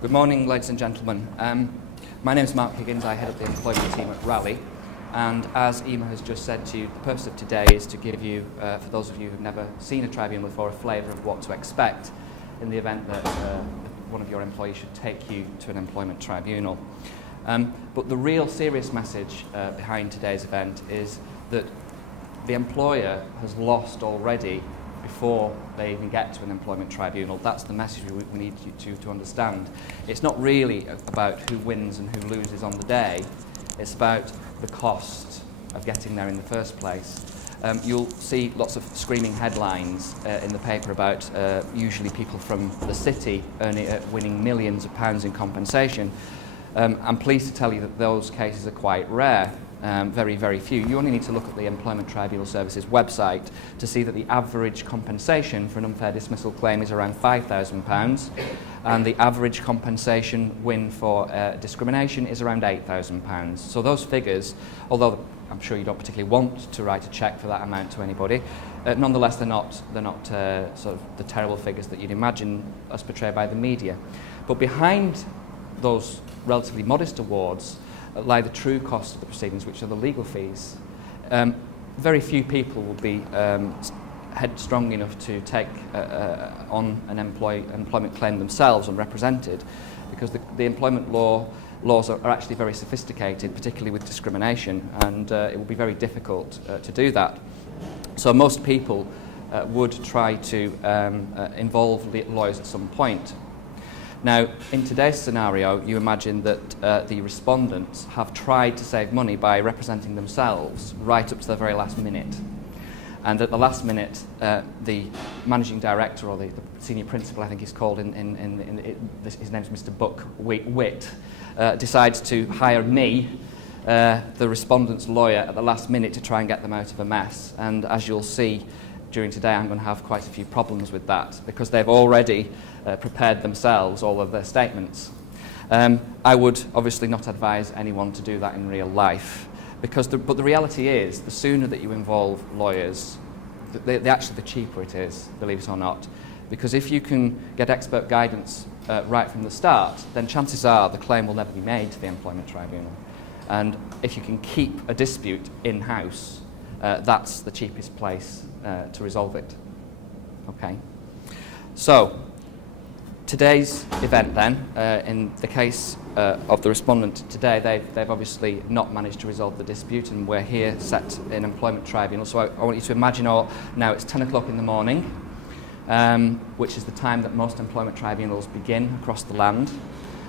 Good morning, ladies and gentlemen. My name is Mark Higgins. I head up the employment team at Ralli, and as Emma has just said to you, the purpose of today is to give you, for those of you who've never seen a tribunal before, a flavour of what to expect in the event that one of your employees should take you to an employment tribunal. But the real serious message behind today's event is that the employer has lost already before they even get to an employment tribunal. That's the message we need you to understand. It's not really about who wins and who loses on the day. It's about the cost of getting there in the first place. You'll see lots of screaming headlines in the paper about usually people from the city winning millions of pounds in compensation. I'm pleased to tell you that those cases are quite rare. Very, very few. You only need to look at the Employment Tribunal Service's website to see that the average compensation for an unfair dismissal claim is around £5,000 and the average compensation win for discrimination is around £8,000. So those figures, although I'm sure you don't particularly want to write a cheque for that amount to anybody, nonetheless they're not sort of the terrible figures that you'd imagine as portrayed by the media. But behind those relatively modest awards lie the true cost of the proceedings, which are the legal fees. Very few people will be headstrong enough to take on an employment claim themselves unrepresented, because the employment laws are actually very sophisticated, particularly with discrimination, and it will be very difficult to do that. So most people would try to involve lawyers at some point. Now, in today's scenario, you imagine that the respondents have tried to save money by representing themselves right up to the very last minute. And at the last minute, the managing director, or the senior principal, I think he's called, his name's Mr. Buck Witt, decides to hire me, the respondent's lawyer, at the last minute to try and get them out of a mess. And as you'll see during today, I'm going to have quite a few problems with that, because they've already prepared themselves all of their statements. I would obviously not advise anyone to do that in real life, because but the reality is, the sooner that you involve lawyers, actually the cheaper it is, believe it or not, because if you can get expert guidance right from the start, then chances are the claim will never be made to the employment tribunal. And if you can keep a dispute in-house, that's the cheapest place to resolve it. Okay. So, today's event then, in the case of the respondent today, they've obviously not managed to resolve the dispute, and we're here set in employment tribunal. So I want you to imagine now it's 10 o'clock in the morning, which is the time that most employment tribunals begin across the land,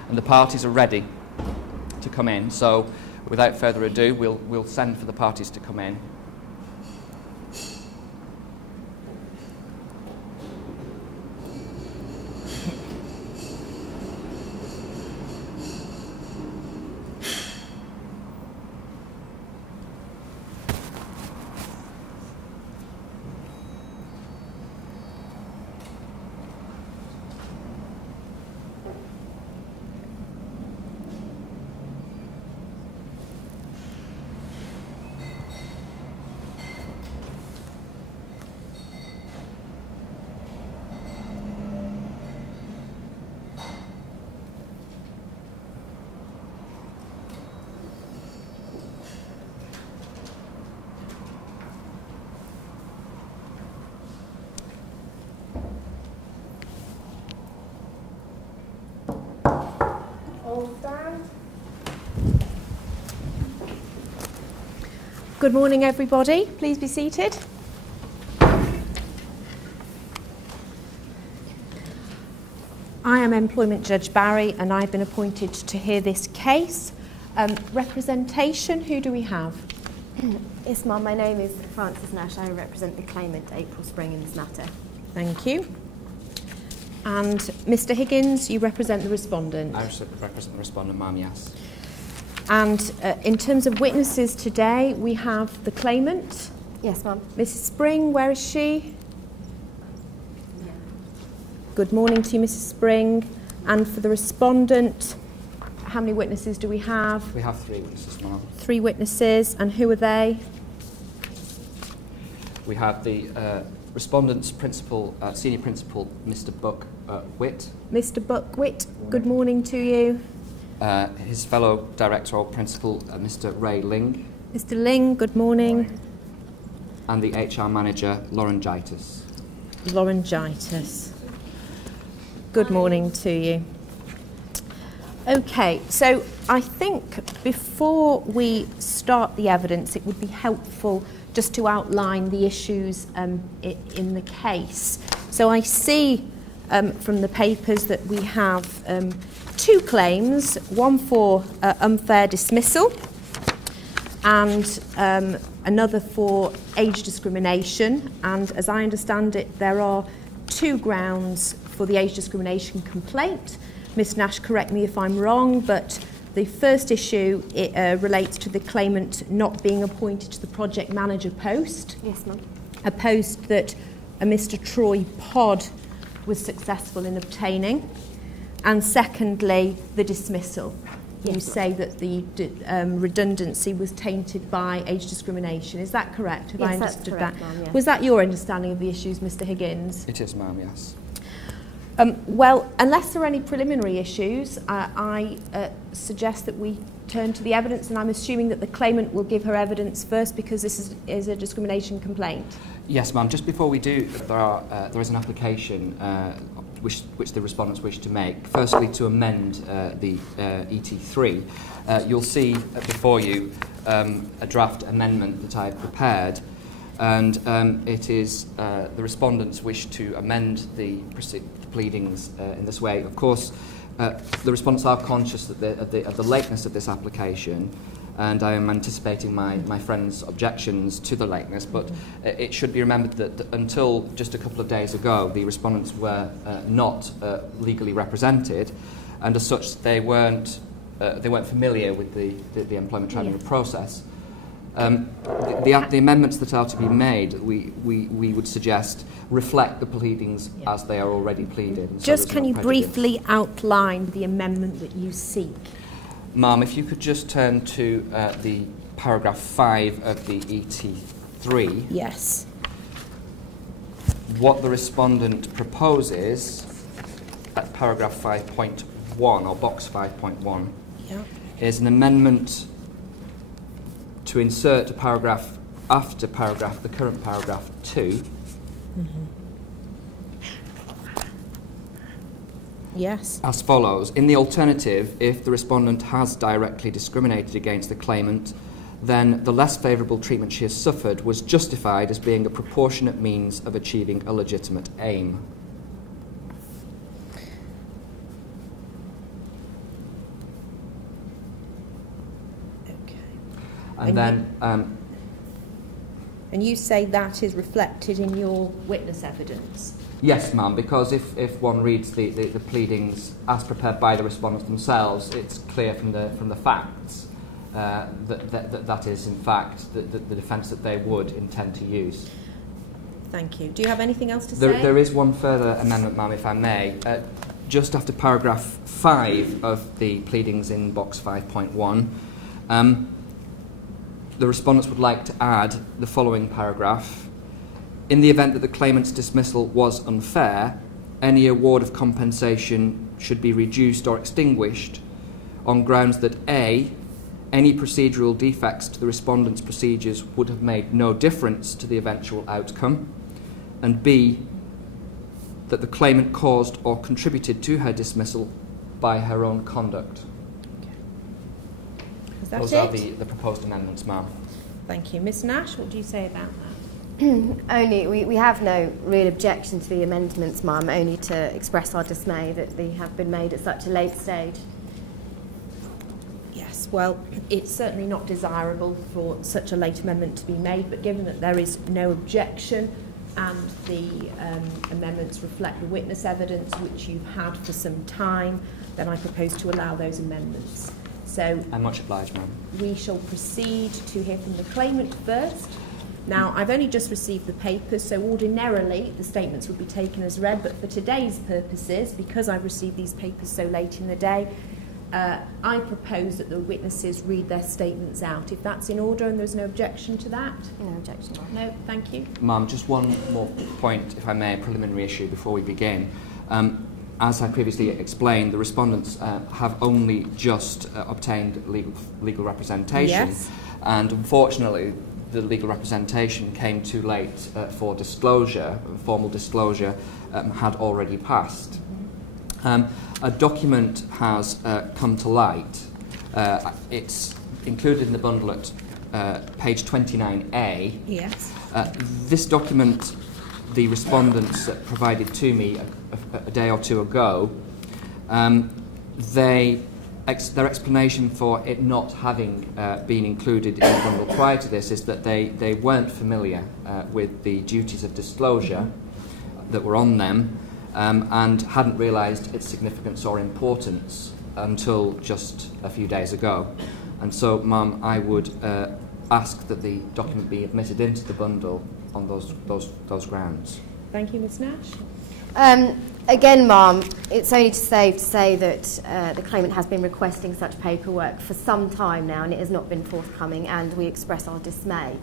and the parties are ready to come in. So without further ado, we'll send for the parties to come in. Good morning, everybody. Please be seated. I am Employment Judge Barry, and I've been appointed to hear this case. Representation, who do we have? Yes, ma'am. My name is Frances Nash. I represent the claimant, April Spring, in this matter. Thank you. And Mr. Higgins, you represent the respondent. I represent the respondent, ma'am, yes. And in terms of witnesses today, we have the claimant. Yes, ma'am. Mrs. Spring, where is she? Yeah. Good morning to you, Mrs. Spring. And for the respondent, how many witnesses do we have? We have 3 witnesses, ma'am. 3 witnesses, and who are they? We have the respondent's principal, senior principal, Mr. Buck Witt. Mr. Buckwhitt, good morning to you. His fellow director or principal, Mr. Ray Ling. Mr. Ling, good morning. And the HR manager, Laryngitis. Laryngitis. Good morning to you. Okay, so I think before we start the evidence, it would be helpful just to outline the issues in the case. So I see from the papers that we have two claims, one for unfair dismissal and another for age discrimination. And as I understand it, there are two grounds for the age discrimination complaint. Ms. Nash, correct me if I'm wrong, but the first issue relates to the claimant not being appointed to the project manager post. Yes, ma'am. A post that a Mr. Troy Pod was successful in obtaining. And secondly, the dismissal. Yes, you say that the redundancy was tainted by age discrimination. Is that correct? Have Yes, I that's understood correct, that? ma'am, yeah. Was that your understanding of the issues, Mr. Higgins? It is, ma'am, yes. Well, unless there are any preliminary issues, I suggest that we turn to the evidence, and I'm assuming that the claimant will give her evidence first because this is a discrimination complaint. Yes, ma'am. Just before we do, there is an application which the respondents wish to make. Firstly, to amend the ET3. You'll see before you a draft amendment that I've prepared, and it is the respondents wish to amend the pleadings in this way. Of course, the respondents are conscious of the lateness of this application, and I am anticipating my friend's objections to the lateness, but it should be remembered that until just a couple of days ago, the respondents were not legally represented, and as such they weren't familiar with the employment tribunal process. The amendments that are to be made, we would suggest, reflect the pleadings as they are already pleaded. Just can you briefly outline the amendment that you seek? Ma'am, if you could just turn to the paragraph 5 of the ET3. Yes. What the respondent proposes at paragraph 5.1, or box 5.1, is an amendment to insert a paragraph after paragraph, the current paragraph 2. Yes. As follows. In the alternative, if the respondent has directly discriminated against the claimant, then the less favourable treatment she has suffered was justified as being a proportionate means of achieving a legitimate aim. And then... and you say that is reflected in your witness evidence? Yes, ma'am, because if one reads the pleadings as prepared by the respondents themselves, it's clear from the facts that is, in fact, the defence that they would intend to use. Thank you. Do you have anything else to say? There is one further amendment, ma'am, if I may. Just after paragraph 5 of the pleadings in box 5.1, the respondents would like to add the following paragraph. In the event that the claimant's dismissal was unfair, any award of compensation should be reduced or extinguished on grounds that A, any procedural defects to the respondent's procedures would have made no difference to the eventual outcome, and B, that the claimant caused or contributed to her dismissal by her own conduct. Those are the proposed amendments, ma'am. Thank you. Ms. Nash, what do you say about that? Only, we have no real objection to the amendments, ma'am, only to express our dismay that they have been made at such a late stage. Yes, well, it's certainly not desirable for such a late amendment to be made, but given that there is no objection and the amendments reflect the witness evidence which you've had for some time, then I propose to allow those amendments. So I'm much obliged, ma'am. We shall proceed to hear from the claimant first. Now, I've only just received the papers, so ordinarily the statements would be taken as read, but for today's purposes, because I've received these papers so late in the day, I propose that the witnesses read their statements out. If that's in order and there's no objection to that? No objection. No, thank you. Ma'am, just one more point, if I may, a preliminary issue before we begin. as I previously explained, the respondents have only just obtained legal representation, Yes. and unfortunately the legal representation came too late for disclosure. Formal disclosure had already passed. A document has come to light. It's included in the bundle at page 29A. Yes. This document the respondents provided to me a day or two ago. Their explanation for it not having been included in the bundle prior to this is that they weren't familiar with the duties of disclosure that were on them, and hadn't realised its significance or importance until just a few days ago. And so, Ma'am, I would ask that the document be admitted into the bundle on those grounds. Thank you, Ms Nash. Again, Ma'am, it's only safe to say that the claimant has been requesting such paperwork for some time now, and it has not been forthcoming, and we express our dismay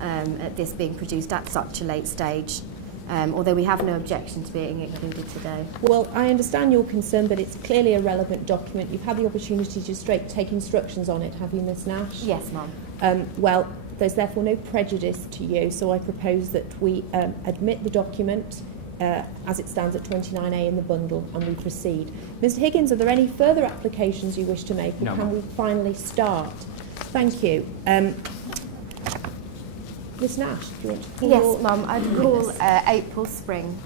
at this being produced at such a late stage, although we have no objection to being included today. Well, I understand your concern, but it's clearly a relevant document. You've had the opportunity to take instructions on it, have you, Ms Nash? Yes, Ma'am. Well, there's therefore no prejudice to you, so I propose that we admit the document as it stands at 29A in the bundle, and we proceed. Mr Higgins, are there any further applications you wish to make, or can we finally start? Thank you. Ms Nash, do you want to call? Yes, Ma'am, I'd call April Spring.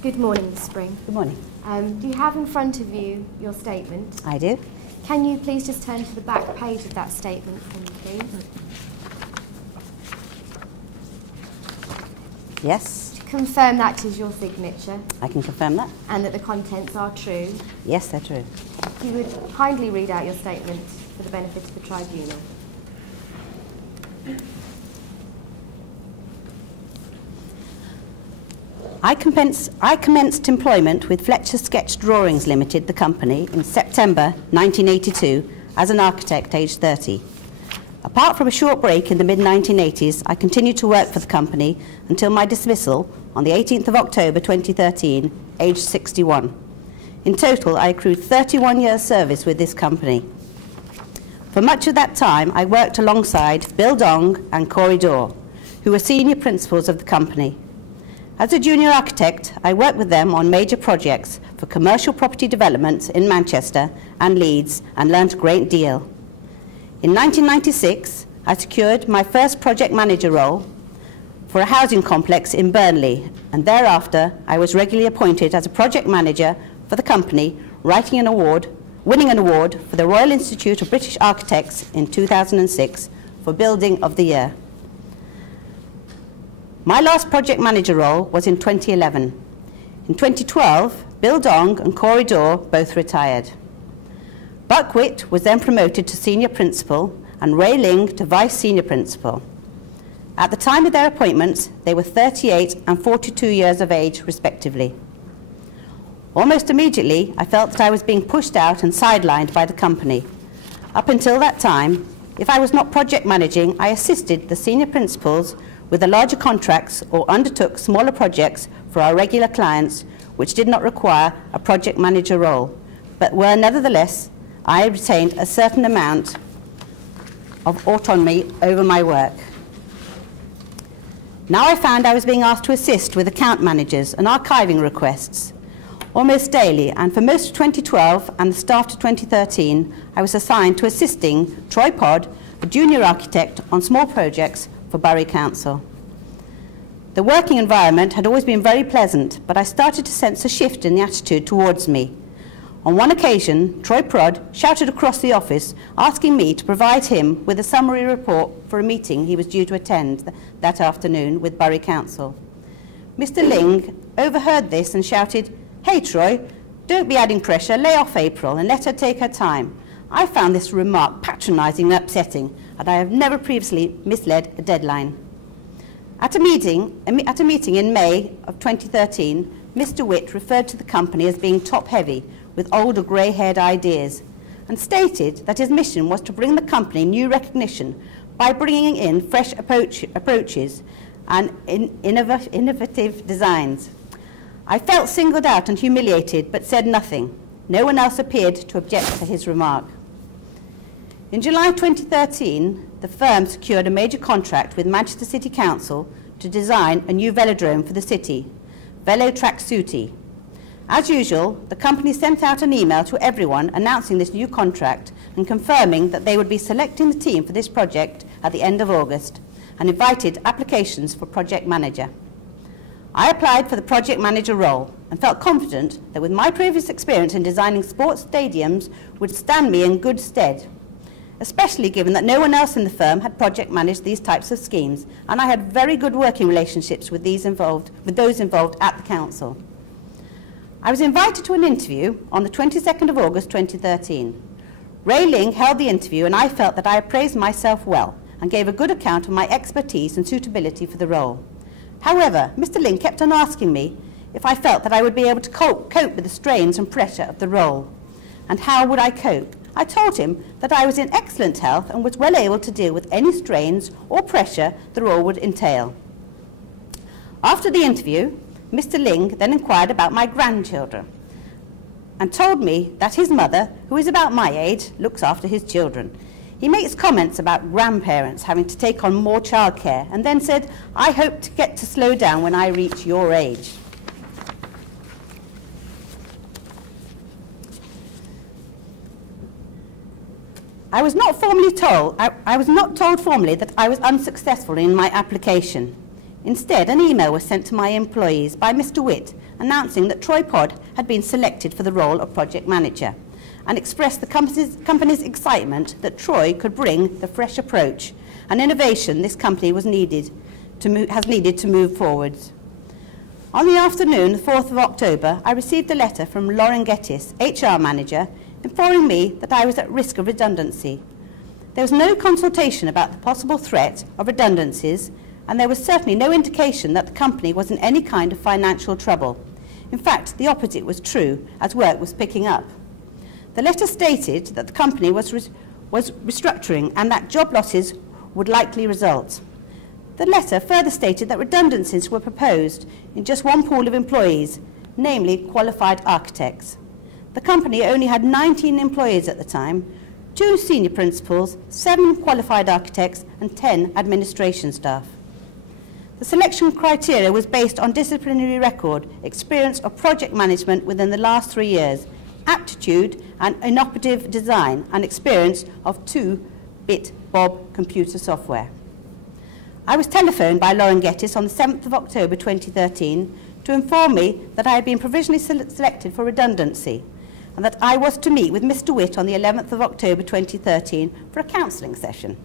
Good morning, Ms Spring. Good morning. Do you have in front of you your statement? I do. Can you please just turn to the back page of that statement for me, please? Yes, To confirm that is your signature I can confirm that. and that the contents are true, Yes, they're true. if you would kindly read out your statement for the benefit of the tribunal. I commenced employment with Fletcher Sketch Drawings Limited, the company, in September 1982 as an architect aged 30. Apart from a short break in the mid-1980s, I continued to work for the company until my dismissal on the 18th of October 2013, aged 61. In total, I accrued 31 years' service with this company. For much of that time, I worked alongside Bill Dong and Corey Dorr, who were senior principals of the company. As a junior architect, I worked with them on major projects for commercial property developments in Manchester and Leeds, and learnt a great deal. In 1996, I secured my first project manager role for a housing complex in Burnley, and thereafter I was regularly appointed as a project manager for the company, winning an award for the Royal Institute of British Architects in 2006 for Building of the Year. My last project manager role was in 2011. In 2012, Bill Dong and Corey Dorr both retired. Buck Witt was then promoted to senior principal and Ray Ling to vice senior principal. At the time of their appointments, they were 38 and 42 years of age, respectively. Almost immediately, I felt that I was being pushed out and sidelined by the company. Up until that time, if I was not project managing, I assisted the senior principals with the larger contracts or undertook smaller projects for our regular clients, which did not require a project manager role, but were nevertheless, I retained a certain amount of autonomy over my work. Now I found I was being asked to assist with account managers and archiving requests almost daily, and for most of 2012 and the start of 2013, I was assigned to assisting Troy Pod, a junior architect, on small projects for Bury Council. The working environment had always been very pleasant, but I started to sense a shift in the attitude towards me. On one occasion, Troy Prod shouted across the office, asking me to provide him with a summary report for a meeting he was due to attend that afternoon with Bury Council. Mr. Ling overheard this and shouted, "Hey Troy, don't be adding pressure, lay off April and let her take her time." I found this remark patronising and upsetting, and I have never previously misled a deadline. At a meeting in May of 2013, Mr. Witt referred to the company as being top-heavy, with older grey-haired ideas. and stated that his mission was to bring the company new recognition by bringing in fresh approaches and innovative designs. I felt singled out and humiliated, but said nothing. No one else appeared to object to his remark. In July 2013, the firm secured a major contract with Manchester City Council to design a new velodrome for the city, Velo Track Suti. As usual, the company sent out an email to everyone announcing this new contract and confirming that they would be selecting the team for this project at the end of August, and invited applications for project manager. I applied for the project manager role and felt confident that with my previous experience in designing sports stadiums would stand me in good stead, especially given that no one else in the firm had project managed these types of schemes, and I had very good working relationships with those involved at the council. I was invited to an interview on the 22nd of August 2013. Ray Ling held the interview, and I felt that I appraised myself well and gave a good account of my expertise and suitability for the role. However, Mr. Ling kept on asking me if I felt that I would be able to cope with the strains and pressure of the role. And how would I cope? I told him that I was in excellent health and was well able to deal with any strains or pressure the role would entail. After the interview, Mr. Ling then inquired about my grandchildren and told me that his mother, who is about my age, looks after his children. He makes comments about grandparents having to take on more childcare and then said, "I hope to get to slow down when I reach your age." I was not told formally that I was unsuccessful in my application. Instead, an email was sent to my employees by Mr. Witt announcing that Troy Pod had been selected for the role of project manager, and expressed the company's excitement that Troy could bring the fresh approach and innovation this company has needed to move forwards. On the afternoon, the 4th of October, I received a letter from Lauren Gettis, HR manager, informing me that I was at risk of redundancy. There was no consultation about the possible threat of redundancies, and there was certainly no indication that the company was in any kind of financial trouble. In fact, the opposite was true, as work was picking up. The letter stated that the company was restructuring and that job losses would likely result. The letter further stated that redundancies were proposed in just one pool of employees, namely qualified architects. The company only had 19 employees at the time, 2 senior principals, 7 qualified architects and 10 administration staff. The selection criteria was based on disciplinary record, experience of project management within the last 3 years, aptitude and innovative design, and experience of 2-bit Bob computer software. I was telephoned by Lauren Gettis on the 7th of October 2013 to inform me that I had been provisionally selected for redundancy and that I was to meet with Mr. Witt on the 11th of October 2013 for a counselling session.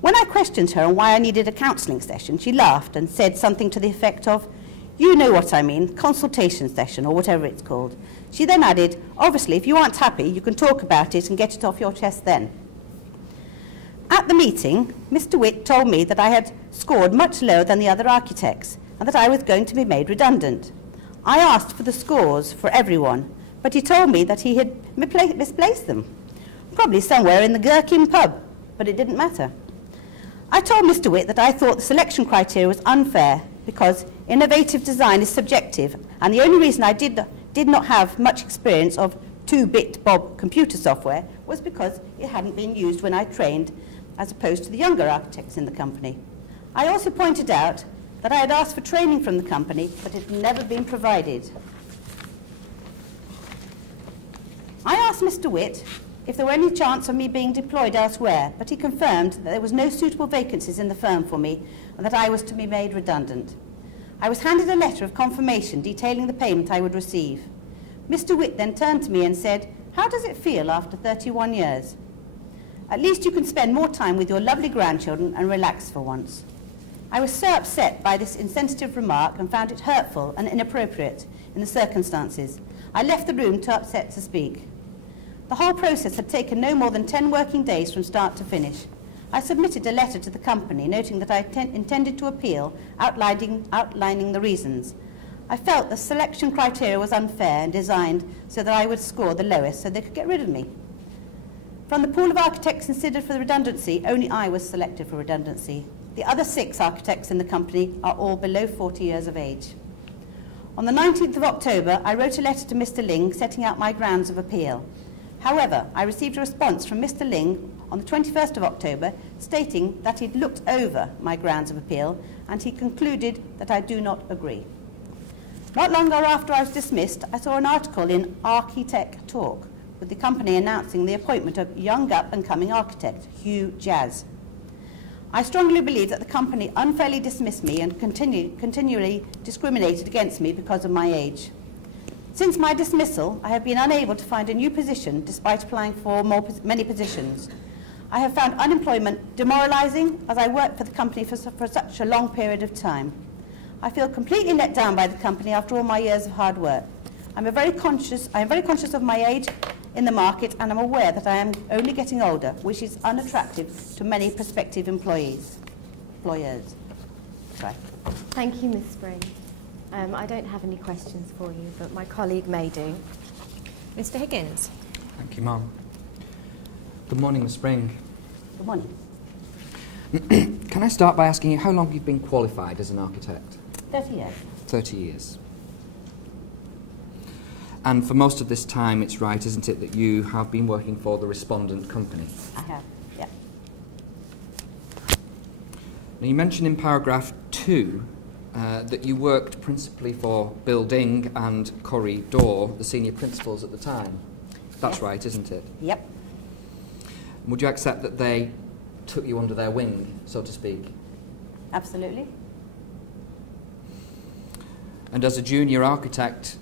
When I questioned her on why I needed a counselling session, she laughed and said something to the effect of, "You know what I mean, consultation session," or whatever it's called. She then added, "Obviously, if you aren't happy, you can talk about it and get it off your chest then." At the meeting, Mr. Witt told me that I had scored much lower than the other architects and that I was going to be made redundant. I asked for the scores for everyone, but he told me that he had misplaced them, probably somewhere in the Gherkin pub, but it didn't matter. I told Mr. Witt that I thought the selection criteria was unfair because innovative design is subjective, and the only reason I did not have much experience of 2-bit Bob computer software was because it hadn't been used when I trained, as opposed to the younger architects in the company. I also pointed out that I had asked for training from the company, but it had never been provided. I asked Mr. Witt if there were any chance of me being deployed elsewhere, but he confirmed that there was no suitable vacancies in the firm for me and that I was to be made redundant. I was handed a letter of confirmation detailing the payment I would receive. Mr. Witt then turned to me and said, "How does it feel after 31 years? At least you can spend more time with your lovely grandchildren and relax for once." I was so upset by this insensitive remark and found it hurtful and inappropriate in the circumstances. I left the room too upset to speak. The whole process had taken no more than 10 working days from start to finish. I submitted a letter to the company noting that I intended to appeal, outlining the reasons. I felt the selection criteria was unfair and designed so that I would score the lowest so they could get rid of me. From the pool of architects considered for the redundancy, only I was selected for redundancy. The other 6 architects in the company are all below 40 years of age. On the 19th of October, I wrote a letter to Mr. Ling setting out my grounds of appeal. However, I received a response from Mr. Ling on the 21st of October stating that he'd looked over my grounds of appeal and he concluded that I do not agree. Not long after I was dismissed, I saw an article in Architect Talk with the company announcing the appointment of young up-and-coming architect, Hugh Jazz. I strongly believe that the company unfairly dismissed me and continually discriminated against me because of my age. Since my dismissal, I have been unable to find a new position despite applying for many positions. I have found unemployment demoralising as I worked for the company for such a long period of time. I feel completely let down by the company after all my years of hard work. I am very conscious of my age in the market and I'm aware that I am only getting older, which is unattractive to many prospective employers. Sorry. Thank you, Ms. Spring. I don't have any questions for you, but my colleague may do. Mr. Higgins. Thank you, Ma'am. Good morning, Ms. Spring. Good morning. Can I start by asking you how long you've been qualified as an architect? 30 years. 30 years. And for most of this time, it's right, isn't it, that you have been working for the respondent company? I have, yeah. Now, you mentioned in paragraph 2 that you worked principally for Bill Ding and Corey Dorr, the senior principals at the time. That's Yes. right, isn't it? Yep. Would you accept that they took you under their wing, so to speak? Absolutely. And as a junior architect,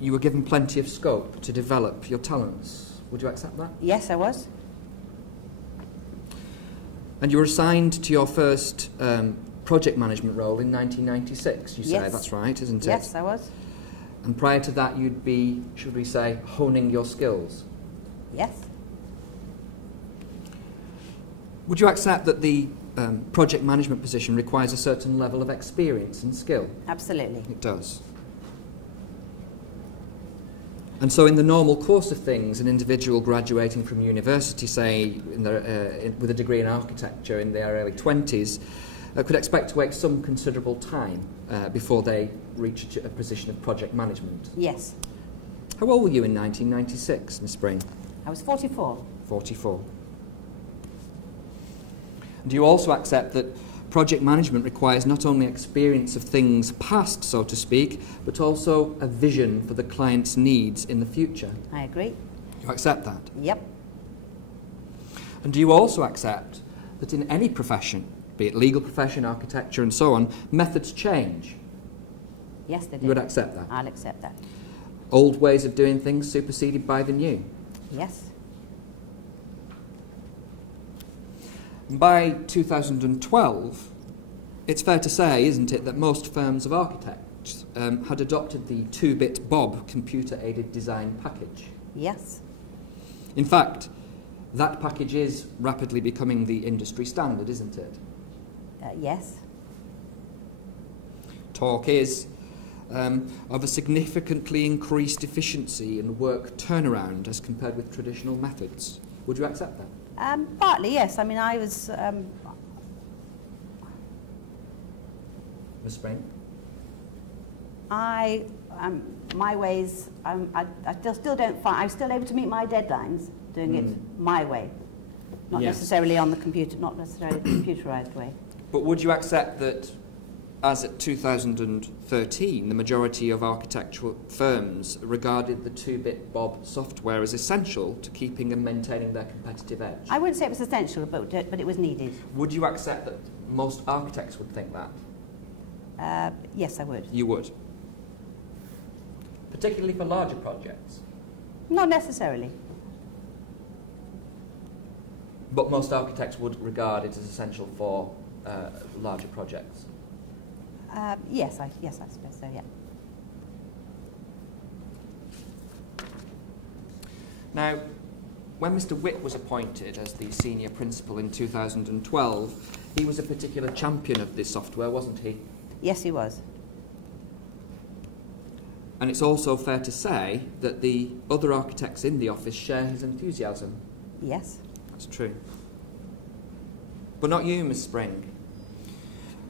you were given plenty of scope to develop your talents. Would you accept that? Yes, I was. And you were assigned to your first project management role in 1996, you say. Yes. That's right, isn't it? Yes, I was. And prior to that, you'd be, should we say, honing your skills. Yes. Would you accept that the project management position requires a certain level of experience and skill? Absolutely. It does. And so in the normal course of things, an individual graduating from university, say, with a degree in architecture in their early 20s, could expect to wait some considerable time before they reach a position of project management. Yes. How old were you in 1996, Miss Spring? I was 44. 44. Do you also accept that project management requires not only experience of things past, so to speak, but also a vision for the client's needs in the future? I agree. You accept that? Yep. And do you also accept that in any profession, be it legal profession, architecture and so on, methods change? Yes, they do. You would accept that? I'll accept that. Old ways of doing things superseded by the new? Yes. By 2012, it's fair to say, isn't it, that most firms of architects had adopted the 2-bit Bob computer-aided design package. Yes. In fact, that package is rapidly becoming the industry standard, isn't it? Yes. Talk is of a significantly increased efficiency and work turnaround as compared with traditional methods. Would you accept that? Partly, yes. I mean, I was... Ms. Spring? my ways, I still don't find... I'm still able to meet my deadlines doing it my way. Not Yes. necessarily on the computer, not necessarily the computerised way. But would you accept that, as at 2013, the majority of architectural firms regarded the 2-bit Bob software as essential to keeping and maintaining their competitive edge? I wouldn't say it was essential, but it was needed. Would you accept that most architects would think that? Yes, I would. You would? Particularly for larger projects? Not necessarily. But most architects would regard it as essential for larger projects? Yes, I suppose so, yeah. Now, when Mr. Witt was appointed as the senior principal in 2012, he was a particular champion of this software, wasn't he? Yes, he was. And it's also fair to say that the other architects in the office share his enthusiasm. Yes. That's true. But not you, Miss Spring.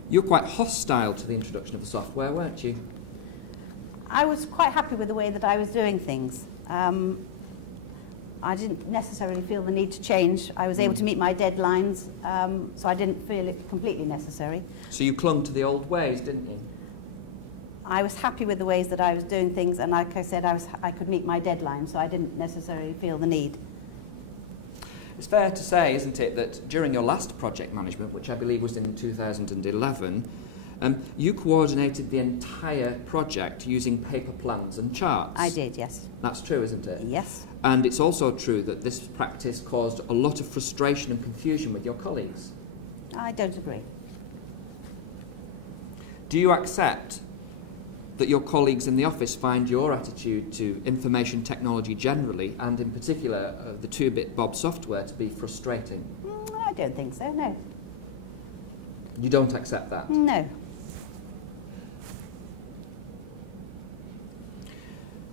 You were quite hostile to the introduction of the software, weren't you? I was quite happy with the way that I was doing things. I didn't necessarily feel the need to change. I was able to meet my deadlines, so I didn't feel it completely necessary. So you clung to the old ways, didn't you? I was happy with the ways that I was doing things, and like I said, I could meet my deadlines, so I didn't necessarily feel the need. It's fair to say, isn't it, that during your last project management, which I believe was in 2011, you coordinated the entire project using paper plans and charts. I did, yes. That's true, isn't it? Yes. And it's also true that this practice caused a lot of frustration and confusion with your colleagues. I don't agree. Do you accept that your colleagues in the office find your attitude to information technology generally, and in particular the 2-bit Bob software, to be frustrating? I don't think so, no. You don't accept that? No.